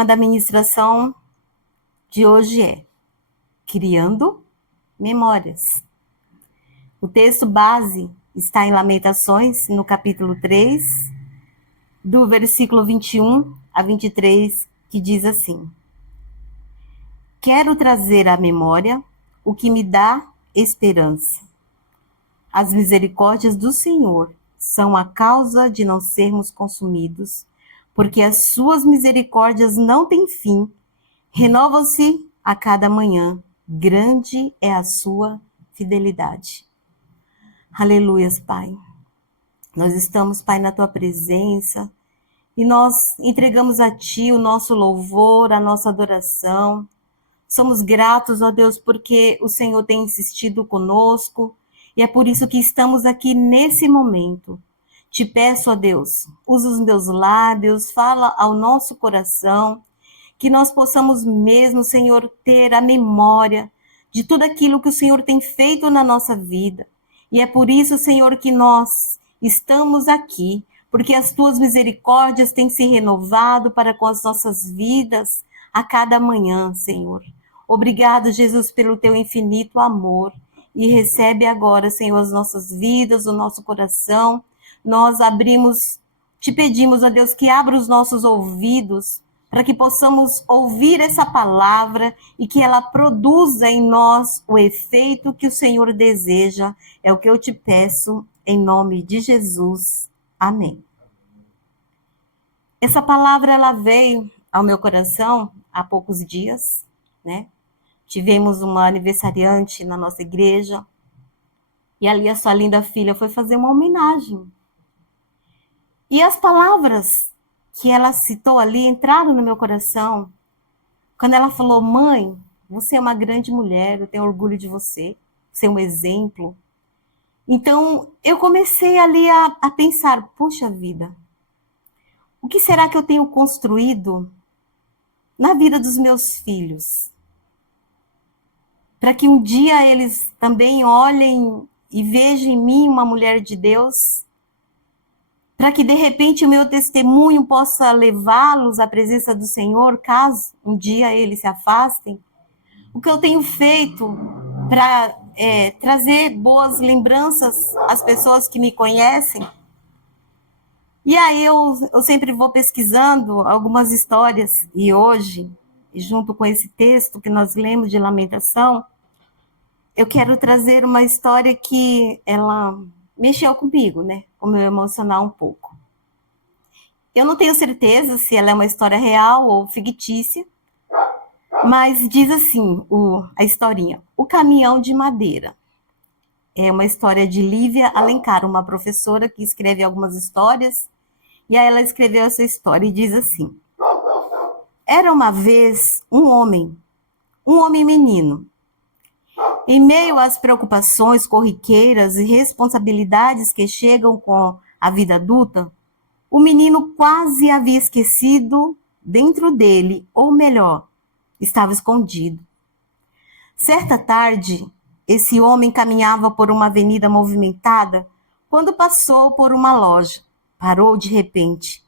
tema da ministração de hoje é Criando Memórias. O texto base está em Lamentações, no capítulo 3, do versículo 21 a 23, que diz assim: Quero trazer à memória o que me dá esperança. As misericórdias do Senhor são a causa de não sermos consumidos, porque as suas misericórdias não têm fim, renovam-se a cada manhã, grande é a sua fidelidade. Aleluias, Pai. Nós estamos, Pai, na Tua presença e nós entregamos a Ti o nosso louvor, a nossa adoração. Somos gratos, ó Deus, porque o Senhor tem insistido conosco e é por isso que estamos aqui nesse momento. Te peço, ó Deus, usa os meus lábios, fala ao nosso coração, que nós possamos mesmo, Senhor, ter a memória de tudo aquilo que o Senhor tem feito na nossa vida. E é por isso, Senhor, que nós estamos aqui, porque as Tuas misericórdias têm se renovado para com as nossas vidas a cada manhã, Senhor. Obrigado, Jesus, pelo Teu infinito amor. E recebe agora, Senhor, as nossas vidas, o nosso coração. Nós te pedimos, ó Deus, que abra os nossos ouvidos para que possamos ouvir essa palavra e que ela produza em nós o efeito que o Senhor deseja. É o que eu te peço, em nome de Jesus. Amém. Essa palavra, ela veio ao meu coração há poucos dias, né? Tivemos uma aniversariante na nossa igreja e ali a sua linda filha foi fazer uma homenagem. E as palavras que ela citou ali entraram no meu coração. Quando ela falou: mãe, você é uma grande mulher, eu tenho orgulho de você, você é um exemplo. Então, eu comecei ali a pensar, puxa vida, o que será que eu tenho construído na vida dos meus filhos? Para que um dia eles também olhem e vejam em mim uma mulher de Deus, para que de repente o meu testemunho possa levá-los à presença do Senhor, caso um dia eles se afastem. O que eu tenho feito para trazer boas lembranças às pessoas que me conhecem. E aí eu sempre vou pesquisando algumas histórias, e hoje, junto com esse texto que nós lemos de Lamentação, eu quero trazer uma história que ela mexeu comigo, né? O meu emocional um pouco. Eu não tenho certeza se ela é uma história real ou fictícia, mas diz assim, a historinha: O Caminhão de Madeira. É uma história de Lívia Alencar, uma professora que escreve algumas histórias, e aí ela escreveu essa história e diz assim: Era uma vez um homem menino. Em meio às preocupações corriqueiras e responsabilidades que chegam com a vida adulta, o menino quase havia esquecido dentro dele, ou melhor, estava escondido. Certa tarde, esse homem caminhava por uma avenida movimentada quando passou por uma loja. Parou de repente.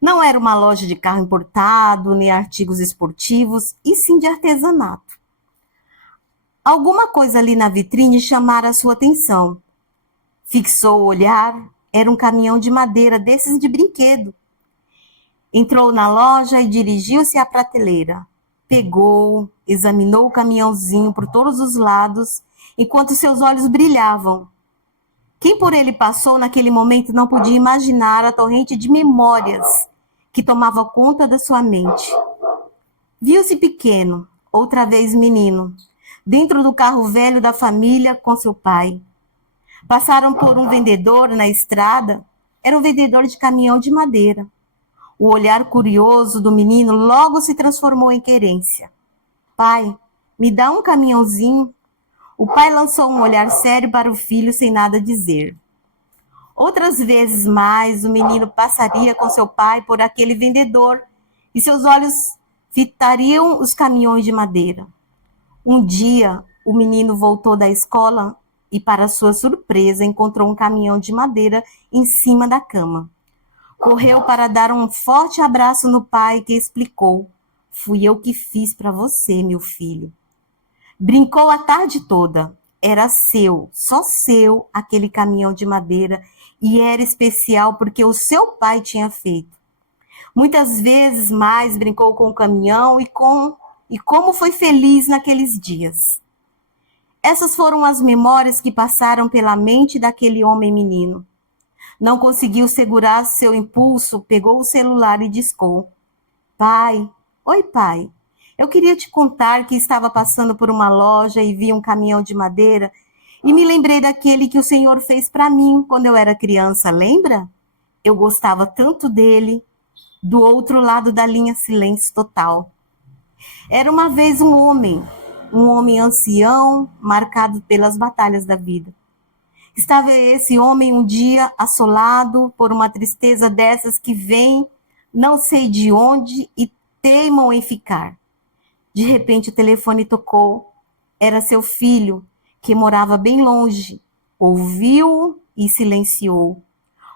Não era uma loja de carro importado, nem artigos esportivos, e sim de artesanato. Alguma coisa ali na vitrine chamara a sua atenção. Fixou o olhar, era um caminhão de madeira desses de brinquedo. Entrou na loja e dirigiu-se à prateleira. Pegou, examinou o caminhãozinho por todos os lados, enquanto seus olhos brilhavam. Quem por ele passou naquele momento não podia imaginar a torrente de memórias que tomava conta da sua mente. Viu-se pequeno, outra vez menino, dentro do carro velho da família com seu pai. Passaram por um vendedor na estrada, era um vendedor de caminhão de madeira. O olhar curioso do menino logo se transformou em querência. Pai, me dá um caminhãozinho. O pai lançou um olhar sério para o filho sem nada dizer. Outras vezes mais, o menino passaria com seu pai por aquele vendedor e seus olhos fitariam os caminhões de madeira. Um dia, o menino voltou da escola e, para sua surpresa, encontrou um caminhão de madeira em cima da cama. Correu para dar um forte abraço no pai, que explicou: Fui eu que fiz para você, meu filho. Brincou a tarde toda. Era seu, só seu, aquele caminhão de madeira, e era especial porque o seu pai tinha feito. Muitas vezes mais brincou com o caminhão e como foi feliz naqueles dias. Essas foram as memórias que passaram pela mente daquele homem menino. Não conseguiu segurar seu impulso, pegou o celular e discou. Pai, oi pai, eu queria te contar que estava passando por uma loja e vi um caminhão de madeira e me lembrei daquele que o Senhor fez para mim quando eu era criança, lembra? Eu gostava tanto dele. Do outro lado da linha, silêncio total. Era uma vez um homem ancião, marcado pelas batalhas da vida. Estava esse homem um dia assolado por uma tristeza dessas que vem, não sei de onde, e teimam em ficar. De repente o telefone tocou. Era seu filho, que morava bem longe. Ouviu e silenciou.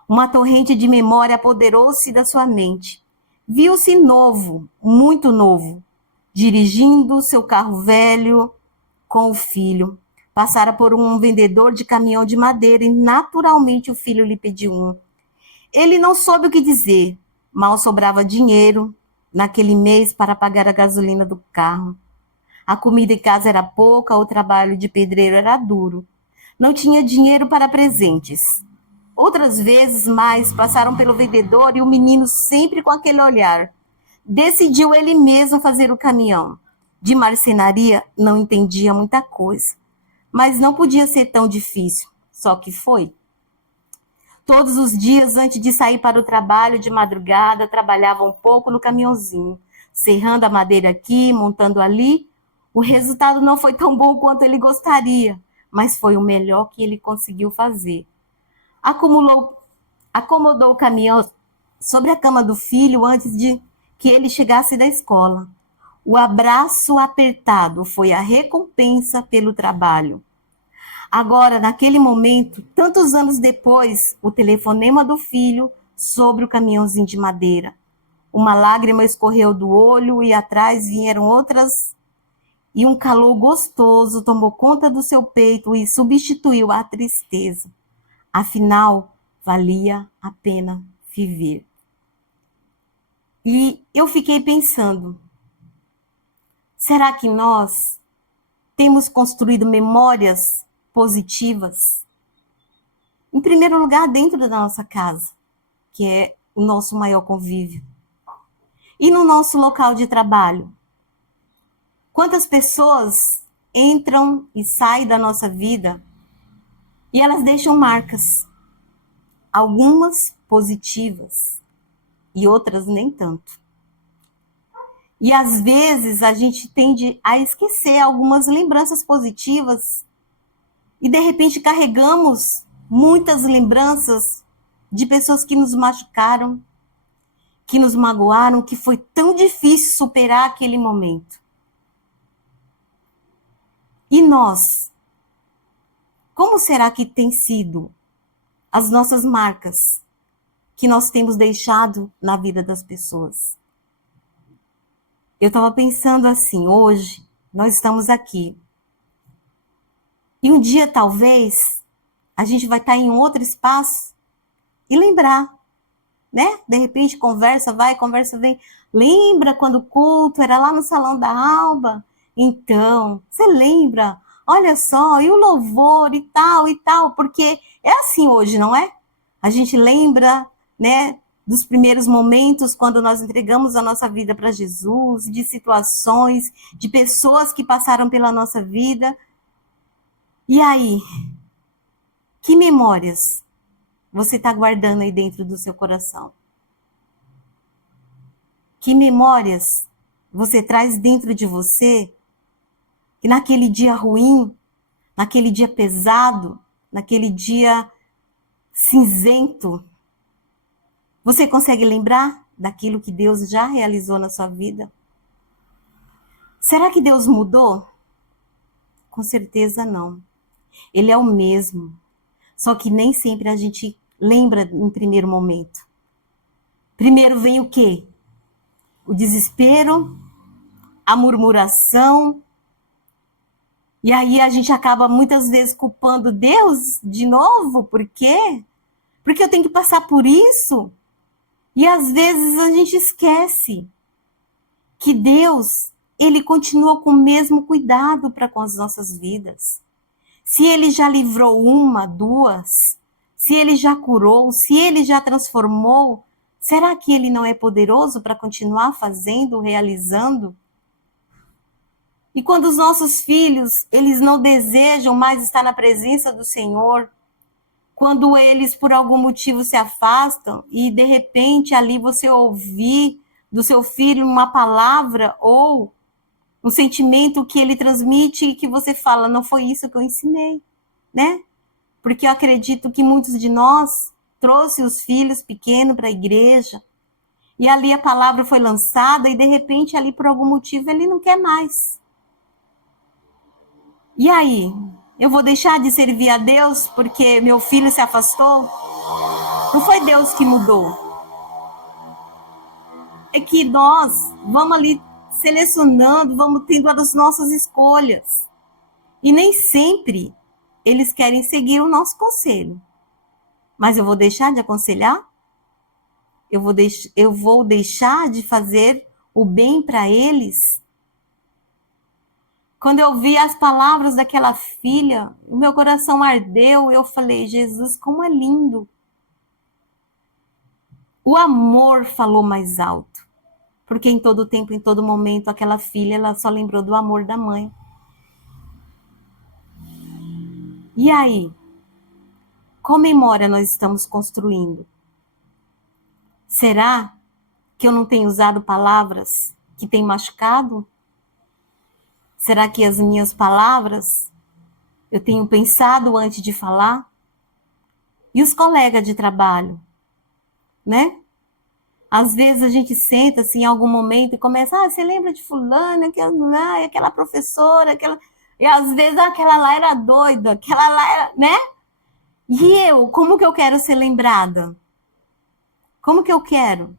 Uma torrente de memória apoderou-se da sua mente. Viu-se novo, muito novo, dirigindo seu carro velho com o filho. Passara por um vendedor de caminhão de madeira e naturalmente o filho lhe pediu um. Ele não soube o que dizer. Mal sobrava dinheiro naquele mês para pagar a gasolina do carro. A comida em casa era pouca, o trabalho de pedreiro era duro. Não tinha dinheiro para presentes. Outras vezes mais passaram pelo vendedor e o menino sempre com aquele olhar. Decidiu ele mesmo fazer o caminhão. De marcenaria não entendia muita coisa, mas não podia ser tão difícil, só que foi. Todos os dias, antes de sair para o trabalho de madrugada, trabalhava um pouco no caminhãozinho, serrando a madeira aqui, montando ali. O resultado não foi tão bom quanto ele gostaria, mas foi o melhor que ele conseguiu fazer. Acomodou o caminhão sobre a cama do filho antes de que ele chegasse da escola. O abraço apertado foi a recompensa pelo trabalho. Agora, naquele momento, tantos anos depois, o telefonema do filho sobre o caminhãozinho de madeira. Uma lágrima escorreu do olho e atrás vieram outras, e um calor gostoso tomou conta do seu peito e substituiu a tristeza. Afinal, valia a pena viver. E eu fiquei pensando, será que nós temos construído memórias positivas? Em primeiro lugar, dentro da nossa casa, que é o nosso maior convívio. E no nosso local de trabalho. Quantas pessoas entram e saem da nossa vida e elas deixam marcas, algumas positivas e outras nem tanto. E às vezes a gente tende a esquecer algumas lembranças positivas e de repente carregamos muitas lembranças de pessoas que nos machucaram, que nos magoaram, que foi tão difícil superar aquele momento. E nós? Como será que tem sido as nossas marcas que nós temos deixado na vida das pessoas? Eu estava pensando assim, hoje nós estamos aqui. E um dia, talvez, a gente vai estar em outro espaço e lembrar, né? De repente, conversa vai, conversa vem. Lembra quando o culto era lá no Salão da Alba? Então, você lembra? Olha só, e o louvor e tal, porque é assim hoje, não é? A gente lembra, né, dos primeiros momentos quando nós entregamos a nossa vida para Jesus, de situações, de pessoas que passaram pela nossa vida. E aí, que memórias você está guardando aí dentro do seu coração? Que memórias você traz dentro de você que naquele dia ruim, naquele dia pesado, naquele dia cinzento, você consegue lembrar daquilo que Deus já realizou na sua vida? Será que Deus mudou? Com certeza não. Ele é o mesmo. Só que nem sempre a gente lembra em primeiro momento. Primeiro vem o quê? O desespero, a murmuração. E aí a gente acaba muitas vezes culpando Deus de novo. Por quê? Porque eu tenho que passar por isso. E às vezes a gente esquece que Deus, ele continua com o mesmo cuidado para com as nossas vidas. Se ele já livrou uma, duas, se ele já curou, se ele já transformou, será que ele não é poderoso para continuar fazendo, realizando? E quando os nossos filhos, eles não desejam mais estar na presença do Senhor, quando eles por algum motivo se afastam e de repente ali você ouvir do seu filho uma palavra ou um sentimento que ele transmite e que você fala, não foi isso que eu ensinei, né? Porque eu acredito que muitos de nós trouxe os filhos pequenos para a igreja e ali a palavra foi lançada e de repente ali por algum motivo ele não quer mais. E aí? Eu vou deixar de servir a Deus porque meu filho se afastou? Não foi Deus que mudou. É que nós vamos ali selecionando, vamos tendo as nossas escolhas. E nem sempre eles querem seguir o nosso conselho. Mas eu vou deixar de aconselhar? Eu vou deixar de fazer o bem para eles? Quando eu vi as palavras daquela filha, o meu coração ardeu. Eu falei, Jesus, como é lindo. O amor falou mais alto. Porque em todo tempo, em todo momento, aquela filha, ela só lembrou do amor da mãe. E aí? Qual memória nós estamos construindo? Será que eu não tenho usado palavras que têm machucado? Será que as minhas palavras eu tenho pensado antes de falar? E os colegas de trabalho, né? Às vezes a gente senta assim em algum momento e começa, você lembra de fulana, aquela professora, aquela... E às vezes aquela lá era doida, aquela lá era, né? E eu, como que eu quero ser lembrada? Como que eu quero?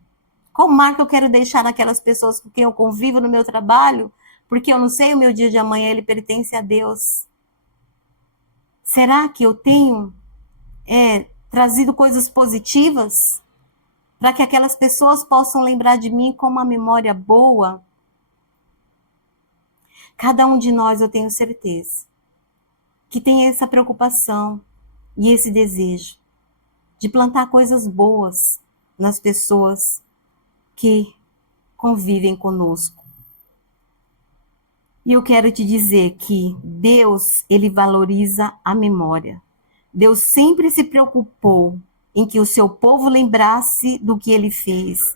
Qual marca eu quero deixar naquelas pessoas com quem eu convivo no meu trabalho? Porque eu não sei, o meu dia de amanhã ele pertence a Deus. Será que eu tenho trazido coisas positivas para que aquelas pessoas possam lembrar de mim com uma memória boa? Cada um de nós, eu tenho certeza, que tem essa preocupação e esse desejo de plantar coisas boas nas pessoas que convivem conosco. E eu quero te dizer que Deus, ele valoriza a memória. Deus sempre se preocupou em que o seu povo lembrasse do que ele fez.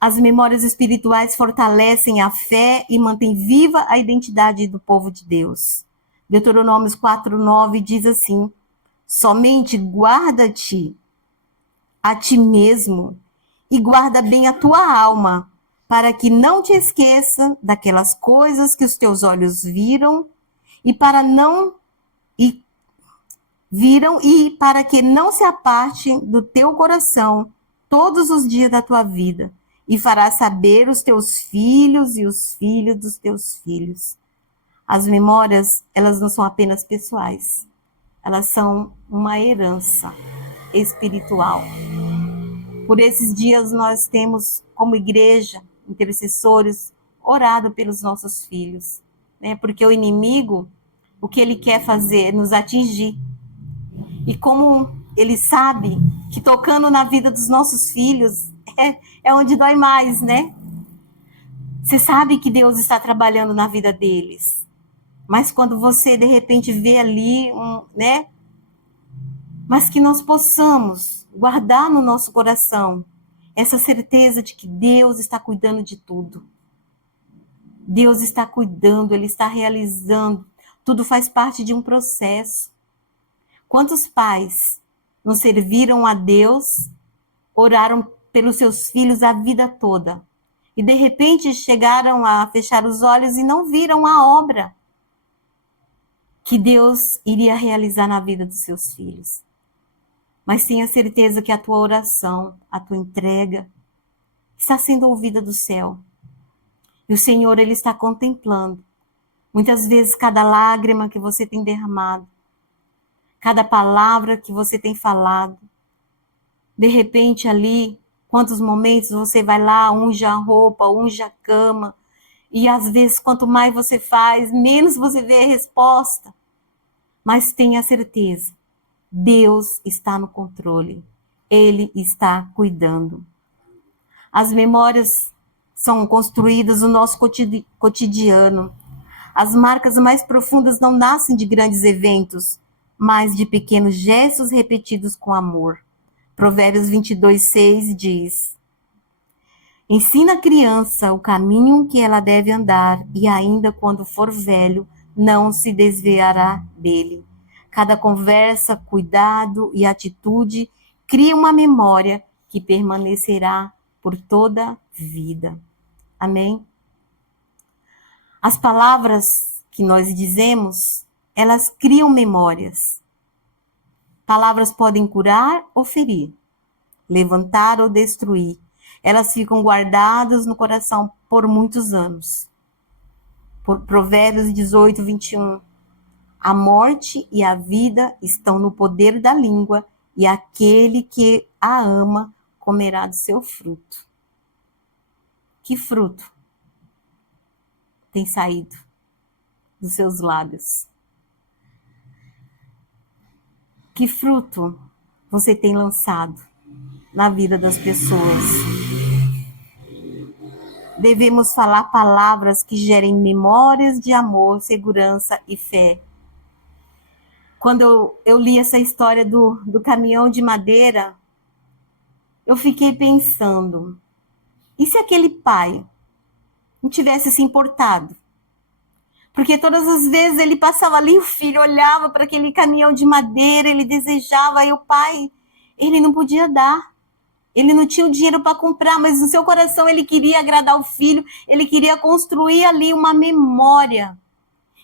As memórias espirituais fortalecem a fé e mantêm viva a identidade do povo de Deus. Deuteronômio 4:9 diz assim: somente guarda-te a ti mesmo e guarda bem a tua alma, para que não te esqueça daquelas coisas que os teus olhos viram e para que não se aparte do teu coração todos os dias da tua vida, e farás saber os teus filhos e os filhos dos teus filhos. As memórias, elas não são apenas pessoais, elas são uma herança espiritual. Por esses dias nós temos, como igreja, intercessores, orado pelos nossos filhos, né? Porque o inimigo, o que ele quer fazer é nos atingir. E como ele sabe que tocando na vida dos nossos filhos é onde dói mais, né? Você sabe que Deus está trabalhando na vida deles. Mas quando você, de repente, vê ali, né? Mas que nós possamos guardar no nosso coração essa certeza de que Deus está cuidando de tudo. Deus está cuidando, Ele está realizando. Tudo faz parte de um processo. Quantos pais não serviram a Deus, oraram pelos seus filhos a vida toda, e de repente chegaram a fechar os olhos e não viram a obra que Deus iria realizar na vida dos seus filhos. Mas tenha certeza que a tua oração, a tua entrega, está sendo ouvida do céu. E o Senhor, Ele está contemplando. Muitas vezes, cada lágrima que você tem derramado, cada palavra que você tem falado. De repente, ali, quantos momentos você vai lá, unge a roupa, unge a cama. E às vezes, quanto mais você faz, menos você vê a resposta. Mas tenha certeza, Deus está no controle. Ele está cuidando. As memórias são construídas no nosso cotidiano. As marcas mais profundas não nascem de grandes eventos, mas de pequenos gestos repetidos com amor. Provérbios 22:6 diz: ensina a criança o caminho que ela deve andar, e ainda quando for velho, não se desviará dele. Cada conversa, cuidado e atitude cria uma memória que permanecerá por toda a vida. Amém? As palavras que nós dizemos, elas criam memórias. Palavras podem curar ou ferir, levantar ou destruir. Elas ficam guardadas no coração por muitos anos. Por Provérbios 18:21. A morte e a vida estão no poder da língua, e aquele que a ama comerá do seu fruto. Que fruto tem saído dos seus lábios? Que fruto você tem lançado na vida das pessoas? Devemos falar palavras que gerem memórias de amor, segurança e fé. Quando eu li essa história do caminhão de madeira, eu fiquei pensando, e se aquele pai não tivesse se importado? Porque todas as vezes ele passava ali, o filho olhava para aquele caminhão de madeira, ele desejava, e o pai, ele não podia dar. Ele não tinha o dinheiro para comprar, mas no seu coração ele queria agradar o filho, ele queria construir ali uma memória.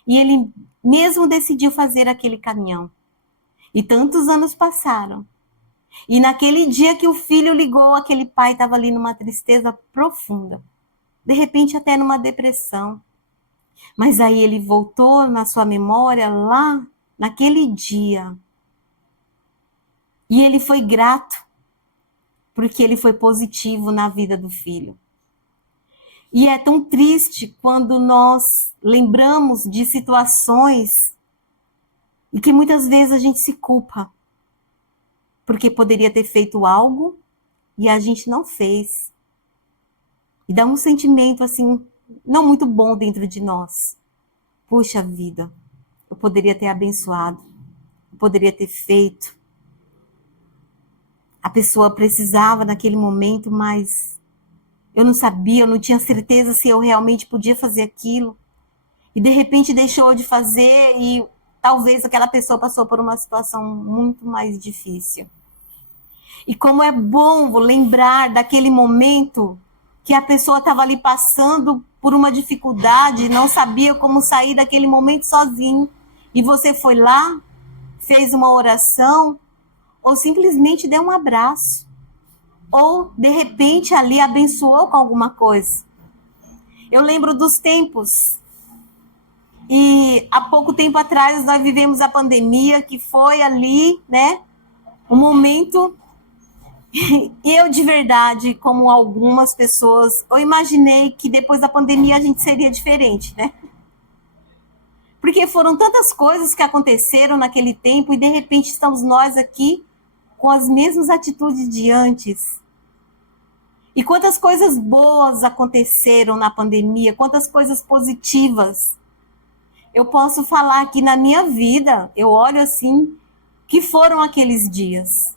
E ele mesmo decidiu fazer aquele caminhão. E tantos anos passaram. E naquele dia que o filho ligou, aquele pai estava ali numa tristeza profunda. De repente até numa depressão. Mas aí ele voltou na sua memória lá, naquele dia. E ele foi grato, porque ele foi positivo na vida do filho. E é tão triste quando nós lembramos de situações e que muitas vezes a gente se culpa, porque poderia ter feito algo e a gente não fez. E dá um sentimento assim, não muito bom dentro de nós. Puxa vida, eu poderia ter abençoado, eu poderia ter feito. A pessoa precisava naquele momento, mas eu não sabia, eu não tinha certeza se eu realmente podia fazer aquilo. E de repente deixou de fazer e talvez aquela pessoa passou por uma situação muito mais difícil. E como é bom lembrar daquele momento que a pessoa estava ali passando por uma dificuldade, não sabia como sair daquele momento sozinho. E você foi lá, fez uma oração, ou simplesmente deu um abraço. Ou, de repente, ali abençoou com alguma coisa. Eu lembro dos tempos. E há pouco tempo atrás nós vivemos a pandemia, que foi ali, né, um momento. Eu, de verdade, como algumas pessoas, eu imaginei que depois da pandemia a gente seria diferente, né? Porque foram tantas coisas que aconteceram naquele tempo e, de repente, estamos nós aqui com as mesmas atitudes de antes. E quantas coisas boas aconteceram na pandemia, quantas coisas positivas. Eu posso falar que na minha vida, eu olho assim, que foram aqueles dias.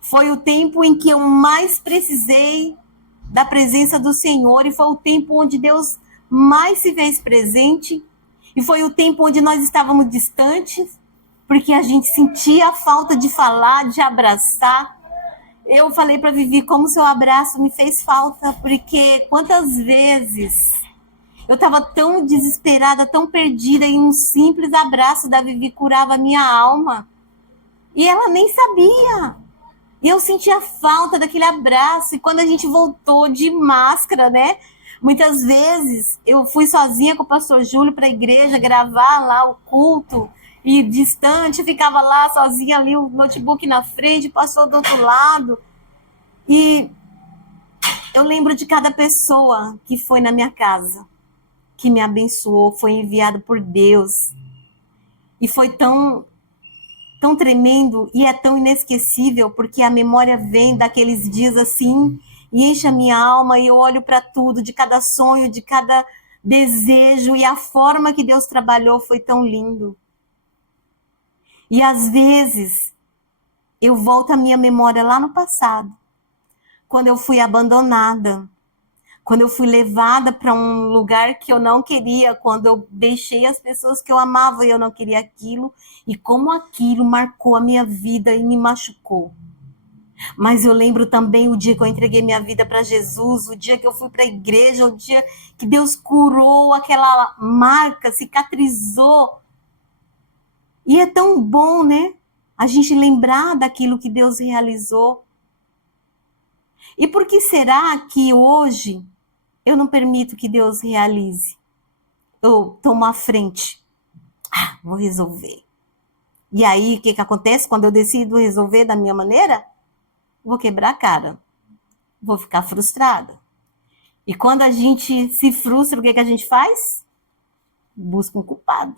Foi o tempo em que eu mais precisei da presença do Senhor e foi o tempo onde Deus mais se fez presente e foi o tempo onde nós estávamos distantes, porque a gente sentia a falta de falar, de abraçar. Eu falei para Vivi como seu abraço me fez falta, porque quantas vezes eu estava tão desesperada, tão perdida, e um simples abraço da Vivi curava a minha alma. E ela nem sabia. E eu sentia falta daquele abraço. E quando a gente voltou de máscara, né? Muitas vezes eu fui sozinha com o pastor Júlio para a igreja gravar lá o culto e distante, ficava lá sozinha ali, o notebook na frente, o pastor do outro lado. E eu lembro de cada pessoa que foi na minha casa, que me abençoou, foi enviado por Deus. E foi tão tremendo e é tão inesquecível, porque a memória vem daqueles dias assim e enche a minha alma e eu olho para tudo, de cada sonho, de cada desejo, e a forma que Deus trabalhou foi tão lindo. E às vezes eu volto à minha memória lá no passado, quando eu fui abandonada, quando eu fui levada para um lugar que eu não queria, quando eu deixei as pessoas que eu amava e eu não queria aquilo, e como aquilo marcou a minha vida e me machucou. Mas eu lembro também o dia que eu entreguei minha vida para Jesus, o dia que eu fui para a igreja, o dia que Deus curou aquela marca, cicatrizou. E é tão bom, né? A gente lembrar daquilo que Deus realizou. E por que será que hoje eu não permito que Deus realize? Eu tomo a frente. Vou resolver. E aí, o que acontece quando eu decido resolver da minha maneira? Vou quebrar a cara. Vou ficar frustrada. E quando a gente se frustra, o que a gente faz? Busca um culpado.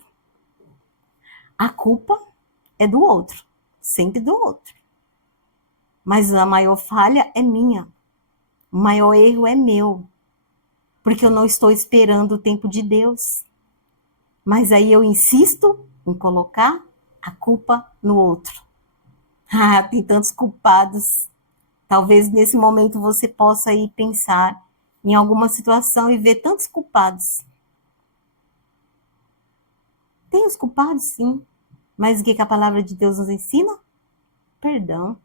A culpa é do outro. Sempre do outro. Mas a maior falha é minha. O maior erro é meu. Porque eu não estou esperando o tempo de Deus. Mas aí eu insisto em colocar a culpa no outro. Tem tantos culpados. Talvez nesse momento você possa ir pensar em alguma situação e ver tantos culpados. Tem os culpados, sim. Mas o que a palavra de Deus nos ensina? Perdão.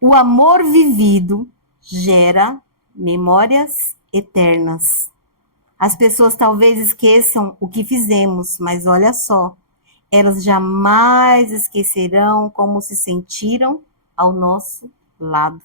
O amor vivido gera memórias eternas. As pessoas talvez esqueçam o que fizemos, mas olha só, elas jamais esquecerão como se sentiram ao nosso lado.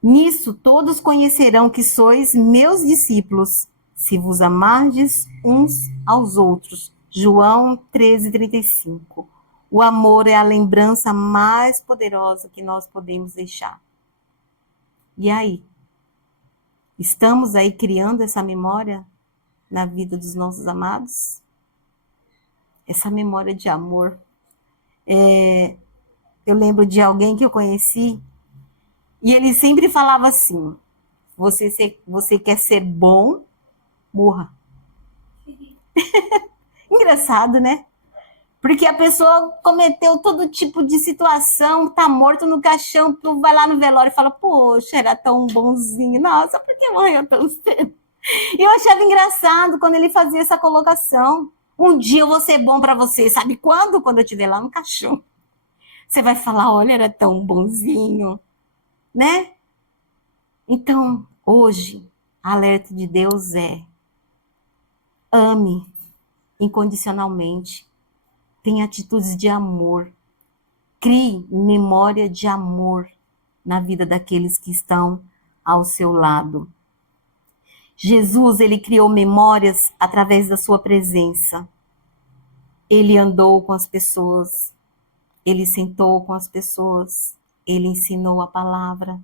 Nisso todos conhecerão que sois meus discípulos, se vos amardes uns aos outros. João 13:35. O amor é a lembrança mais poderosa que nós podemos deixar. E aí? Estamos aí criando essa memória na vida dos nossos amados? Essa memória de amor. Eu lembro de alguém que eu conheci e ele sempre falava assim: você quer ser bom, morra. Engraçado, né? Porque a pessoa cometeu todo tipo de situação, tá morto no caixão, tu vai lá no velório e fala, poxa, era tão bonzinho, nossa, por que morreu tão cedo? E eu achava engraçado quando ele fazia essa colocação. Um dia eu vou ser bom para você, sabe quando? Quando eu estiver lá no caixão. Você vai falar, olha, era tão bonzinho, né? Então, hoje, a alerta de Deus é: ame incondicionalmente, tenha atitudes de amor, crie memória de amor na vida daqueles que estão ao seu lado. Jesus, ele criou memórias através da sua presença. Ele andou com as pessoas, ele sentou com as pessoas, ele ensinou a palavra,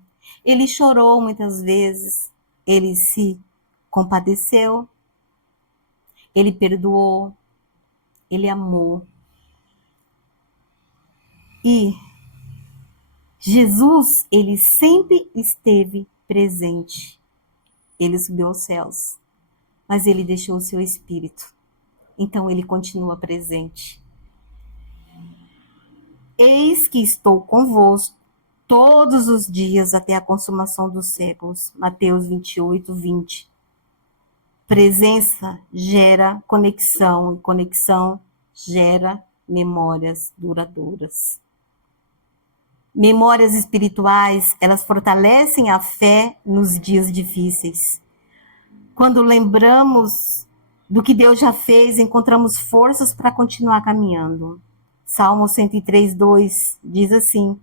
ele chorou muitas vezes, ele se compadeceu, ele perdoou, ele amou. E Jesus, ele sempre esteve presente. Ele subiu aos céus, mas ele deixou o seu espírito. Então ele continua presente. Eis que estou convosco todos os dias até a consumação dos séculos. Mateus 28:20. Presença gera conexão, e conexão gera memórias duradouras. Memórias espirituais, elas fortalecem a fé nos dias difíceis. Quando lembramos do que Deus já fez, encontramos forças para continuar caminhando. Salmo 103:2 diz assim: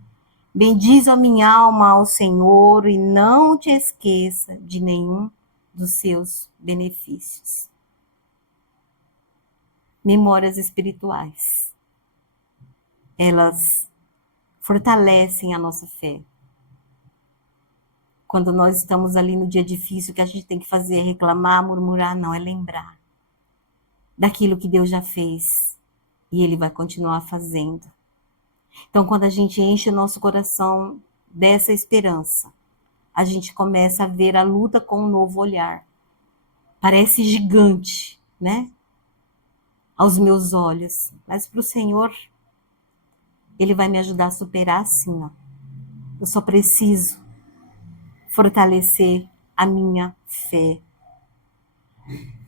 Bendize a minha alma ao Senhor e não te esqueça de nenhum dos seus benefícios. Memórias espirituais. Elas fortalecem a nossa fé. Quando nós estamos ali no dia difícil, o que a gente tem que fazer é reclamar, murmurar, não, é lembrar daquilo que Deus já fez e Ele vai continuar fazendo. Então, quando a gente enche o nosso coração dessa esperança, a gente começa a ver a luta com um novo olhar. Parece gigante, né? Aos meus olhos. Mas para o Senhor, Ele vai me ajudar a superar assim, ó. Eu só preciso fortalecer a minha fé.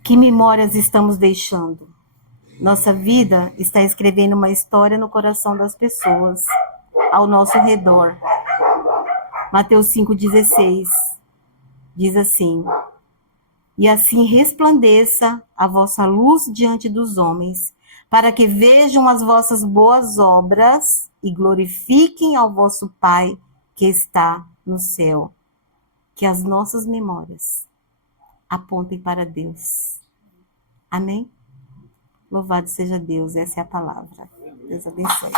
Que memórias estamos deixando? Nossa vida está escrevendo uma história no coração das pessoas ao nosso redor. Mateus 5,16 diz assim: e assim resplandeça a vossa luz diante dos homens, para que vejam as vossas boas obras e glorifiquem ao vosso Pai que está no céu. Que as nossas memórias apontem para Deus. Amém? Louvado seja Deus, essa é a palavra. Deus abençoe.